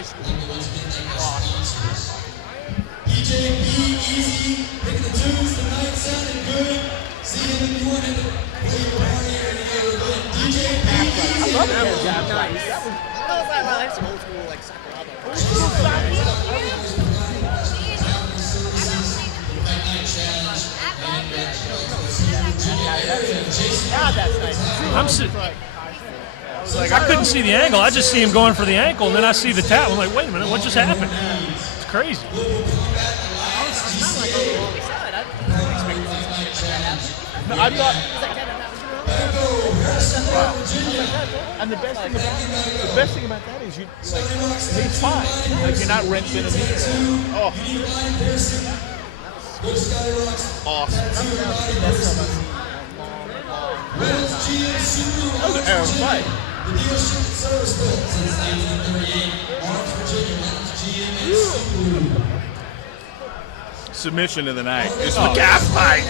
nice. DJ B Easy, picking the tunes tonight, sounding good. See him if you want to play your party or DJ B Easy. I love that. Nice. I have some old school like God, that's nice. I couldn't see the angle. I just see him going for the ankle, and then I see the tap. I'm like, wait a minute, what just happened? It's crazy. I thought. And the best thing about that is you it's fine. Like you're not rinsing in the air. Oh. Awesome. That was an arrow fight. Submission of the night. It's the gas fight.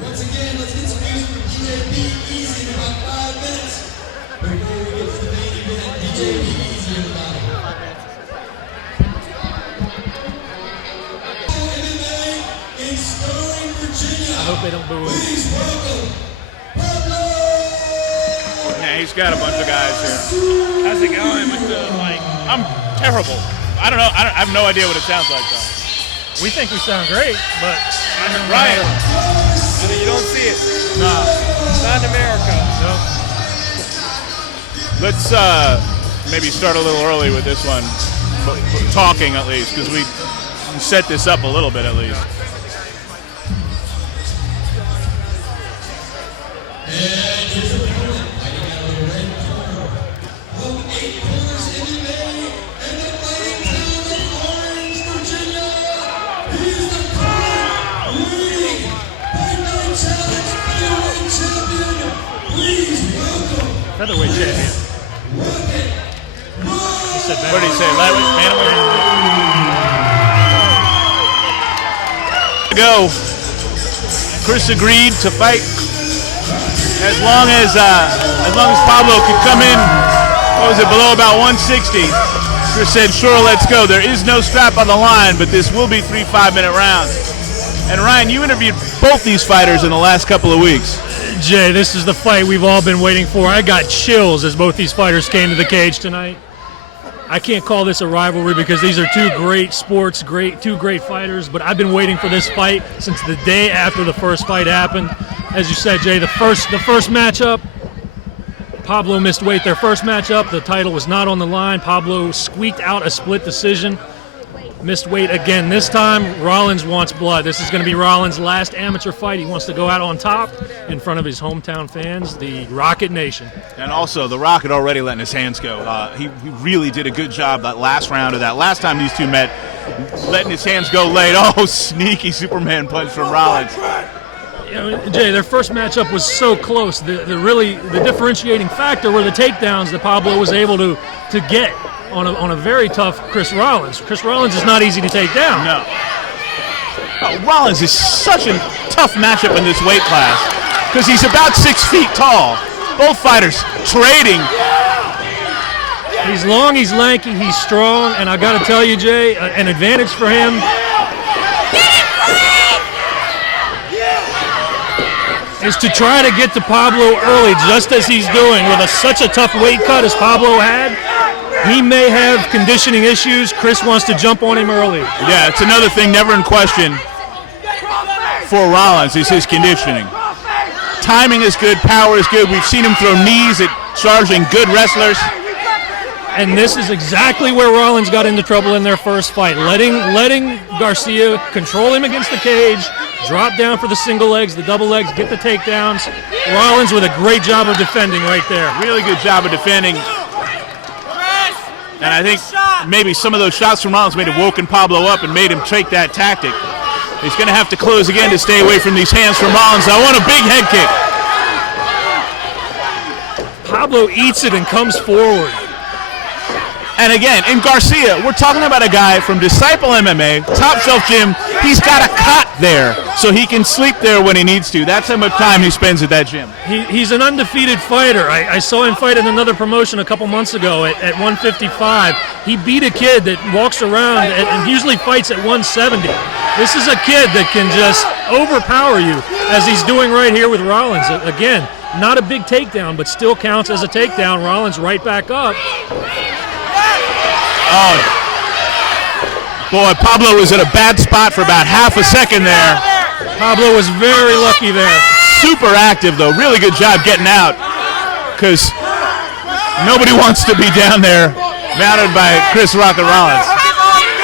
Once again, let's get some music from DJ B Easy in about 5 minutes. Before we get to the main event, DJ B Easy in about 5 minutes. MMA in Sterling, Virginia. I hope they don't boo him. Please welcome Pablo. Yeah, he's got a bunch of guys here. How's it going with the mic? I'm terrible. I don't know. I have no idea what it sounds like though. We think we sound great, but Ryan. I mean, you don't see it. No. Not in America. No. Let's maybe start a little early with this one, but talking at least, because we set this up a little bit at least. And here's the opponent, fighting out of the red corner. From 8 Corners MMA and the fighting town of Orange, Virginia. He's the current leading Fight Night Challenge featherweight champion. Please welcome. Featherweight champion. What did he say? Lightweight? Bantamweight? Go. Chris agreed to fight as long as Pablo could come in. What was it? Below about 160. Chris said, "Sure, let's go." There is no strap on the line, but this will be 3 5-minute rounds. And Ryan, you interviewed both these fighters in the last couple of weeks. Jay, this is the fight we've all been waiting for. I got chills as both these fighters came to the cage tonight. I can't call this a rivalry because these are two great sports, two great fighters, but I've been waiting for this fight since the day after the first fight happened. As you said, Jay, the first matchup, Pablo missed weight. Their first matchup, the title was not on the line. Pablo squeaked out a split decision. Missed weight again this time. Rollins wants blood. This is going to be Rollins' last amateur fight. He wants to go out on top in front of his hometown fans, the Rocket Nation. And also, the Rocket already letting his hands go. He really did a good job that last round of that. Last time these two met, letting his hands go late. Oh, sneaky Superman punch from Rollins. You know, Jay, their first matchup was so close. The differentiating factor were the takedowns that Pablo was able to get on a very tough Chris Rollins. Chris Rollins is not easy to take down. No. Oh, Rollins is such a tough matchup in this weight class because he's about 6 feet tall. Both fighters trading. He's long, he's lanky, he's strong, and I got to tell you, Jay, an advantage for him is to try to get to Pablo early, just as he's doing with such a tough weight cut as Pablo had. He may have conditioning issues. Chris wants to jump on him early. Yeah, it's another thing never in question for Rollins is his conditioning. Timing is good, power is good. We've seen him throw knees at charging good wrestlers. And this is exactly where Rollins got into trouble in their first fight, letting Garcia control him against the cage, drop down for the single legs, the double legs, get the takedowns. Rollins with a great job of defending right there. Really good job of defending. And I think maybe some of those shots from Rollins may have woken Pablo up and made him take that tactic. He's going to have to close again to stay away from these hands from Rollins. I want a big head kick. Pablo eats it and comes forward. And again, in Garcia, we're talking about a guy from Disciple MMA, top shelf gym. He's got a cot there, so he can sleep there when he needs to. That's how much time he spends at that gym. He's an undefeated fighter. I saw him fight in another promotion a couple months ago at 155. He beat a kid that walks around and usually fights at 170. This is a kid that can just overpower you, as he's doing right here with Rollins. Again, not a big takedown, but still counts as a takedown. Rollins right back up. Oh, boy, Pablo was in a bad spot for about half a second there. Pablo was very lucky there. Super active, though. Really good job getting out, because nobody wants to be down there mounted by Chris Rocket Rollins.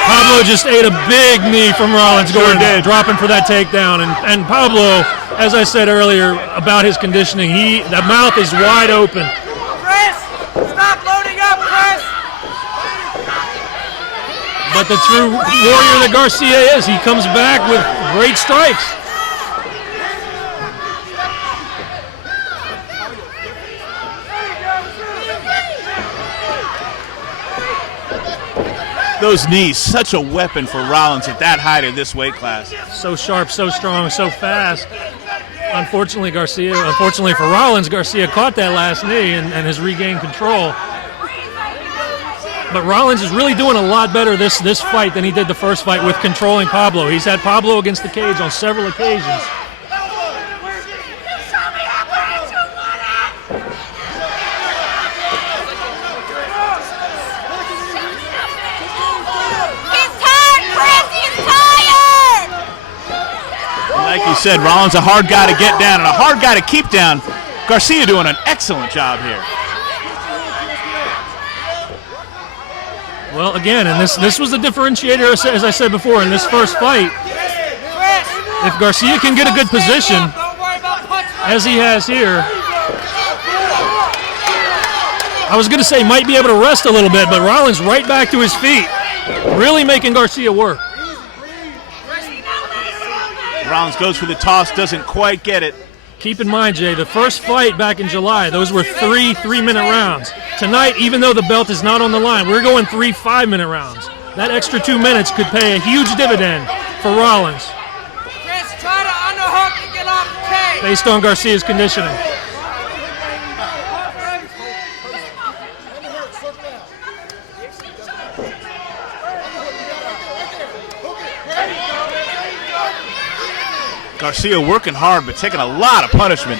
Pablo just ate a big knee from Rollins, dropping for that takedown. And Pablo, as I said earlier about his conditioning, the mouth is wide open. Chris, stop loading up, Chris. But the true warrior that Garcia is, he comes back with great strikes. Those knees, such a weapon for Rollins at that height in this weight class. So sharp, so strong, so fast. Unfortunately for Rollins, Garcia caught that last knee and has regained control. But Rollins is really doing a lot better this fight than he did the first fight with controlling Pablo. He's had Pablo against the cage on several occasions. Like you said, Rollins a hard guy to get down and a hard guy to keep down. Garcia doing an excellent job here. Well, again, and this was the differentiator, as I said before, in this first fight. If Garcia can get a good position, as he has here, I was going to say might be able to rest a little bit, but Rollins right back to his feet, really making Garcia work. Rollins goes for the toss, doesn't quite get it. Keep in mind, Jay, the first fight back in July, those were three-minute rounds. Tonight, even though the belt is not on the line, we're going 3 5-minute rounds. That extra 2 minutes could pay a huge dividend for Rollins. Chris, try to underhook and get off the cage. Based on Garcia's conditioning. Garcia working hard, but taking a lot of punishment.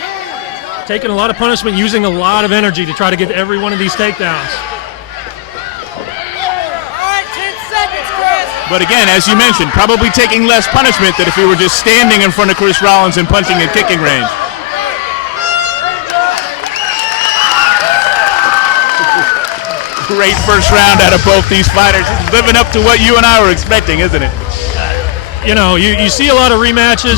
Taking a lot of punishment, using a lot of energy to try to get every one of these takedowns. All right, 10 seconds, Chris. But again, as you mentioned, probably taking less punishment than if he were just standing in front of Chris Rollins and punching in kicking range. Great first round out of both these fighters. It's living up to what you and I were expecting, isn't it? You know, you see a lot of rematches.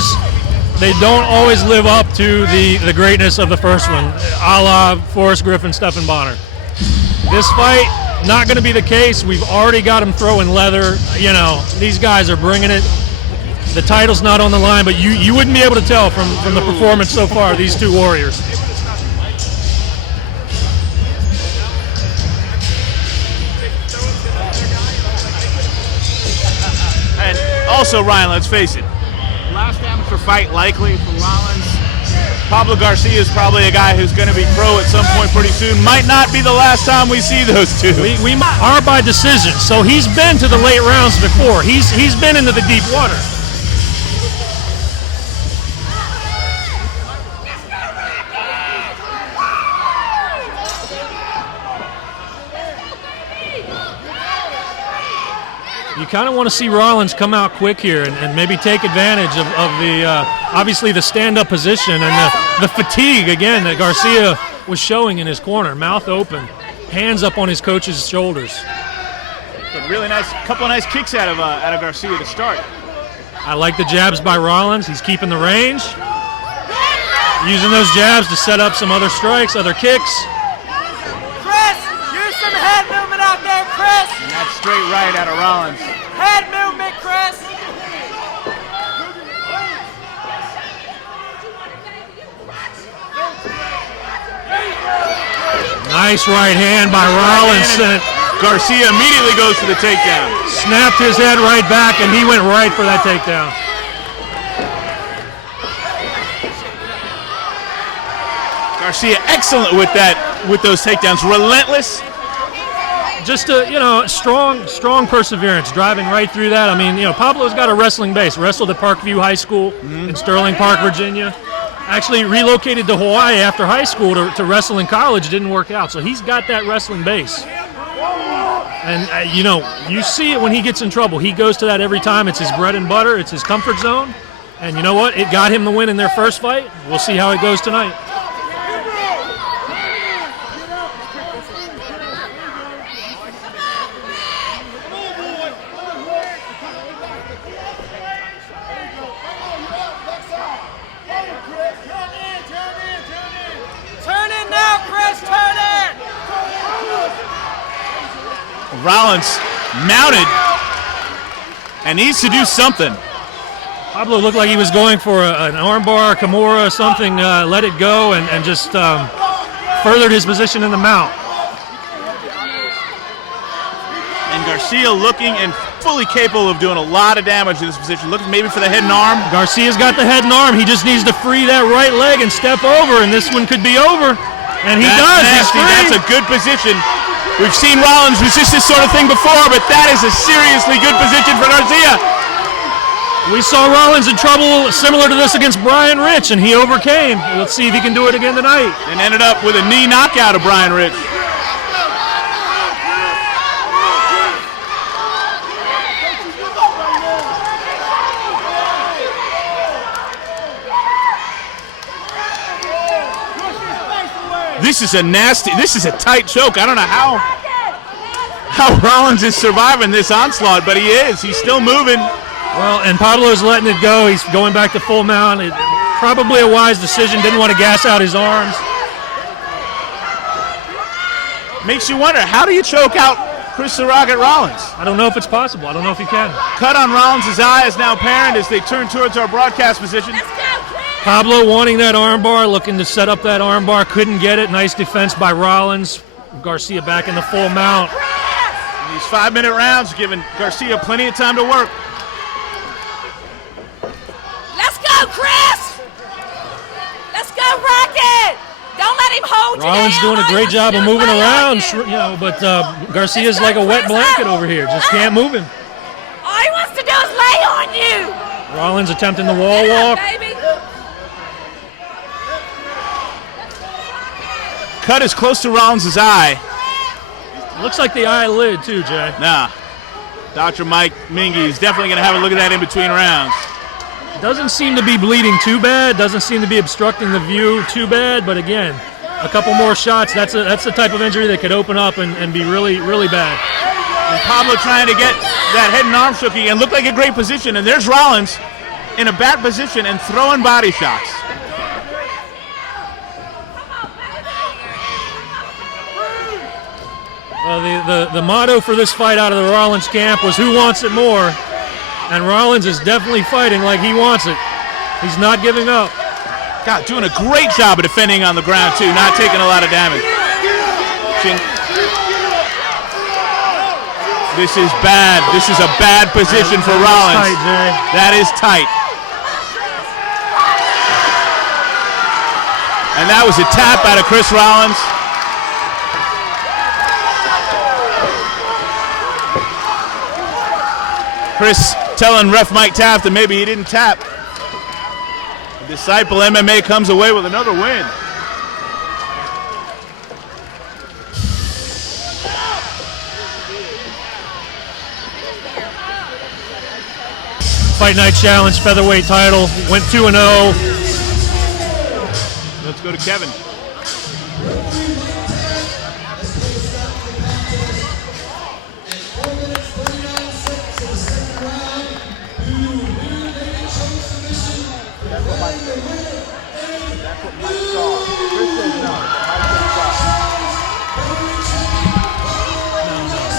They don't always live up to the greatness of the first one, a la Forrest Griffin, Stephan Bonner. This fight, not going to be the case. We've already got them throwing leather. You know, these guys are bringing it. The title's not on the line, but you wouldn't be able to tell from the performance so far, these two warriors. And also, Ryan, let's face it, last amateur fight likely for Rollins. Pablo Garcia is probably a guy who's going to be pro at some point pretty soon. Might not be the last time we see those two. We are by decision, so he's been to the late rounds before. He's been into the deep water. You kind of want to see Rollins come out quick here and maybe take advantage of the obviously the stand-up position and the fatigue, again, that Garcia was showing in his corner. Mouth open, hands up on his coach's shoulders. But really nice, couple of nice kicks out of Garcia to start. I like the jabs by Rollins. He's keeping the range, using those jabs to set up some other strikes, other kicks. Chris, use some head movement out there, Chris. And that's straight right out of Rollins. Head movement, Chris. Nice right hand by Rollins. Garcia immediately goes for the takedown. Snapped his head right back, and he went right for that takedown. Garcia excellent with those takedowns, relentless. Just a, strong perseverance, driving right through that. I mean, Pablo's got a wrestling base. Wrestled at Parkview High School in Sterling Park, Virginia. Actually relocated to Hawaii after high school to wrestle in college. Didn't work out, so he's got that wrestling base. And you see it when he gets in trouble. He goes to that every time. It's his bread and butter. It's his comfort zone. And you know what? It got him the win in their first fight. We'll see how it goes tonight. Rollins mounted and needs to do something. Pablo looked like he was going for an armbar, Kimura, something, let it go, and just furthered his position in the mount. And Garcia looking and fully capable of doing a lot of damage in this position. Looking maybe for the head and arm. Garcia's got the head and arm. He just needs to free that right leg and step over, and this one could be over. And he does. Nasty. That's a good position. We've seen Rollins resist this sort of thing before, but that is a seriously good position for Garcia. We saw Rollins in trouble similar to this against Brian Rich, and he overcame. Let's see if he can do it again tonight. And ended up with a knee knockout of Brian Rich. This is a tight choke. I don't know how Rollins is surviving this onslaught, but he is. He's still moving. Well, and Pablo's letting it go. He's going back to full mount. Probably a wise decision. Didn't want to gas out his arms. Makes you wonder, how do you choke out Chris Rocket Rollins? I don't know if it's possible. I don't know if he can. Cut on Rollins' eye is now apparent as they turn towards our broadcast position. Pablo wanting that armbar, looking to set up that armbar, couldn't get it. Nice defense by Rollins. Garcia back in the full mount. And these 5-minute rounds giving Garcia plenty of time to work. Let's go, Chris! Let's go, Rocket! Don't let him hold you down. Rollins doing a great job of moving around, but Garcia's like a wet blanket over here. Just can't move him. All he wants to do is lay on you. Rollins attempting the wall walk. Baby. Cut is close to Rollins' eye. Looks like the eyelid too, Jay. Nah. Dr. Mike Mingy is definitely going to have a look at that in between rounds. Doesn't seem to be bleeding too bad. Doesn't seem to be obstructing the view too bad. But again, a couple more shots. That's the type of injury that could open up and be really, really bad. And Pablo trying to get that head and arm shooky and look like a great position. And there's Rollins in a bad position and throwing body shots. Well, the motto for this fight out of the Rollins camp was who wants it more? And Rollins is definitely fighting like he wants it. He's not giving up. God, doing a great job of defending on the ground, too. Not taking a lot of damage. This is bad. This is a bad position for Rollins. Tight, Jay. That is tight. And that was a tap out of Chris Rollins. Chris telling ref Mike Taft that maybe he didn't tap. Disciple MMA comes away with another win. Fight Night Challenge featherweight title went 2-0. Let's go to Kevin.